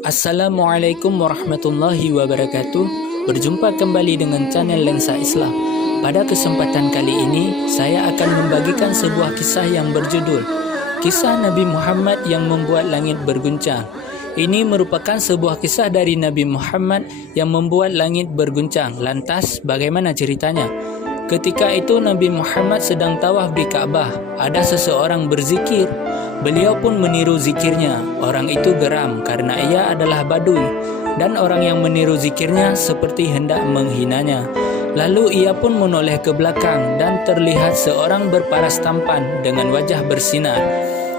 Assalamualaikum warahmatullahi wabarakatuh. Berjumpa kembali dengan channel Lensa Islam. Pada kesempatan kali ini, saya akan membagikan sebuah kisah yang berjudul Kisah Nabi Muhammad yang membuat langit berguncang. Ini merupakan sebuah kisah dari Nabi Muhammad yang membuat langit berguncang. Lantas, bagaimana ceritanya? Ketika itu Nabi Muhammad sedang tawaf di Ka'bah. Ada seseorang berzikir. Beliau pun meniru zikirnya. Orang itu geram karena ia adalah Baduy, dan orang yang meniru zikirnya seperti hendak menghinanya. Lalu ia pun menoleh ke belakang dan terlihat seorang berparas tampan dengan wajah bersinar.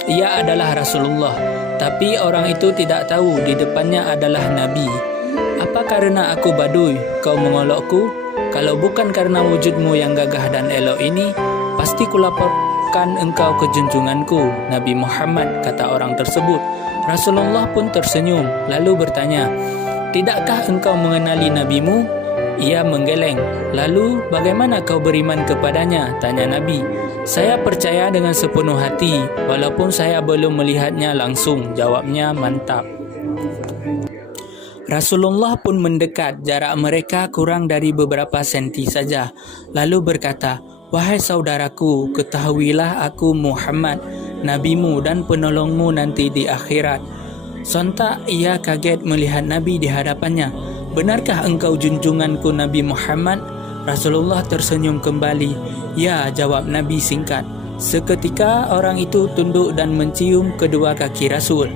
Ia adalah Rasulullah, tapi orang itu tidak tahu di depannya adalah Nabi. Apa karena aku Baduy, kau mengolokku? Kalau bukan karena wujudmu yang gagah dan elok ini, pasti kulaporkan engkau ke junjunganku, Nabi Muhammad, kata orang tersebut. Rasulullah pun tersenyum, lalu bertanya, tidakkah engkau mengenali nabimu? Ia menggeleng. Lalu, bagaimana kau beriman kepadanya? Tanya Nabi. Saya percaya dengan sepenuh hati, walaupun saya belum melihatnya langsung, jawabnya mantap. Rasulullah pun mendekat, jarak mereka kurang dari beberapa senti saja. Lalu berkata, wahai saudaraku, ketahuilah aku Muhammad, nabimu dan penolongmu nanti di akhirat. Sontak ia kaget melihat Nabi di hadapannya. Benarkah engkau junjunganku Nabi Muhammad? Rasulullah tersenyum kembali. Ya, jawab Nabi singkat. Seketika orang itu tunduk dan mencium kedua kaki Rasul.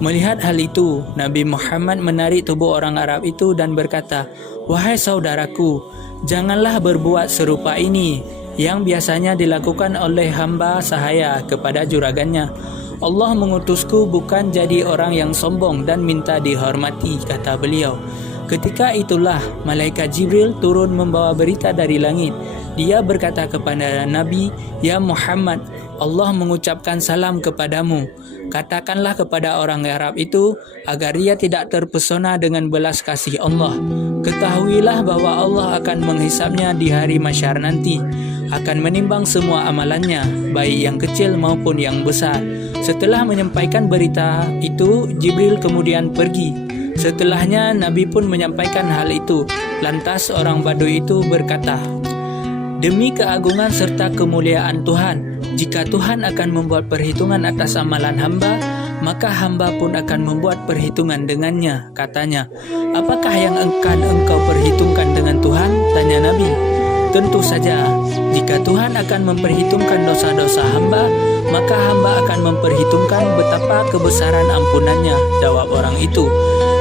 Melihat hal itu, Nabi Muhammad menarik tubuh orang Arab itu dan berkata, wahai saudaraku, janganlah berbuat serupa ini yang biasanya dilakukan oleh hamba sahaya kepada juragannya. Allah mengutusku bukan jadi orang yang sombong dan minta dihormati, kata beliau. Ketika itulah malaikat Jibril turun membawa berita dari langit. Dia berkata kepada Nabi, ya Muhammad, Allah mengucapkan salam kepadamu. Katakanlah kepada orang Arab itu agar ia tidak terpesona dengan belas kasih Allah. Ketahuilah bahwa Allah akan menghisapnya di hari masyar nanti, akan menimbang semua amalannya, baik yang kecil maupun yang besar. Setelah menyampaikan berita itu, Jibril kemudian pergi. Setelahnya Nabi pun menyampaikan hal itu. Lantas orang Baduy itu berkata, demi keagungan serta kemuliaan Tuhan, jika Tuhan akan membuat perhitungan atas amalan hamba, maka hamba pun akan membuat perhitungan dengannya, katanya. Apakah yang akan engkau perhitungkan dengan Tuhan? Tanya Nabi. Tentu saja, jika Tuhan akan memperhitungkan dosa-dosa hamba, maka hamba akan memperhitungkan betapa kebesaran ampunannya, jawab orang itu.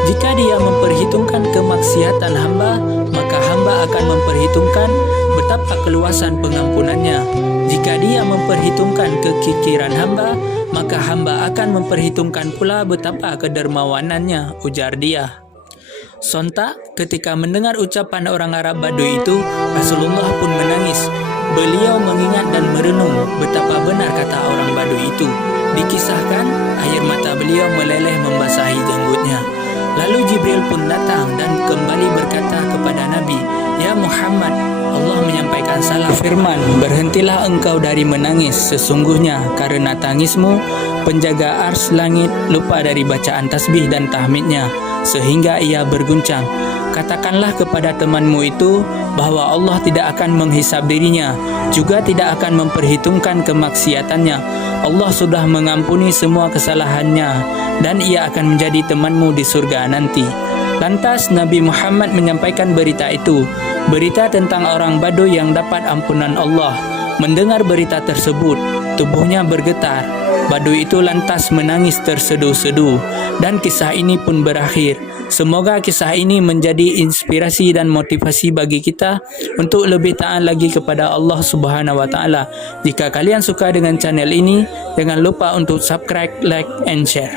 Jika dia memperhitungkan kemaksiatan hamba, maka hamba akan memperhitungkan betapa keluasan pengampunannya. Jika dia memperhitungkan kekikiran hamba, maka hamba akan memperhitungkan pula betapa kedermawanannya, ujar dia. Sontak, ketika mendengar ucapan orang Arab Baduy itu, Rasulullah pun menangis. Beliau mengingat dan merenung betapa benar kata orang Baduy itu. Dikisahkan, air mata beliau meleleh membasahi janggutnya. Lalu Jibril pun datang dan kembali berkata kepada Nabi, ya Muhammad, Allah menyampaikan salam firman, berhentilah engkau dari menangis. Sesungguhnya karena tangismu, penjaga ars langit lupa dari bacaan tasbih dan tahmidnya, sehingga ia berguncang. Katakanlah kepada temanmu itu bahwa Allah tidak akan menghisab dirinya, juga tidak akan memperhitungkan kemaksiatannya. Allah sudah mengampuni semua kesalahannya, dan ia akan menjadi temanmu di surga nanti. Lantas Nabi Muhammad menyampaikan berita itu, berita tentang orang Baduy yang dapat ampunan Allah. Mendengar berita tersebut, tubuhnya bergetar. Baduy itu lantas menangis terseduh-seduh, dan kisah ini pun berakhir. Semoga kisah ini menjadi inspirasi dan motivasi bagi kita untuk lebih taat lagi kepada Allah Subhanahu wa Ta'ala. Jika kalian suka dengan channel ini, jangan lupa untuk subscribe, like, and share.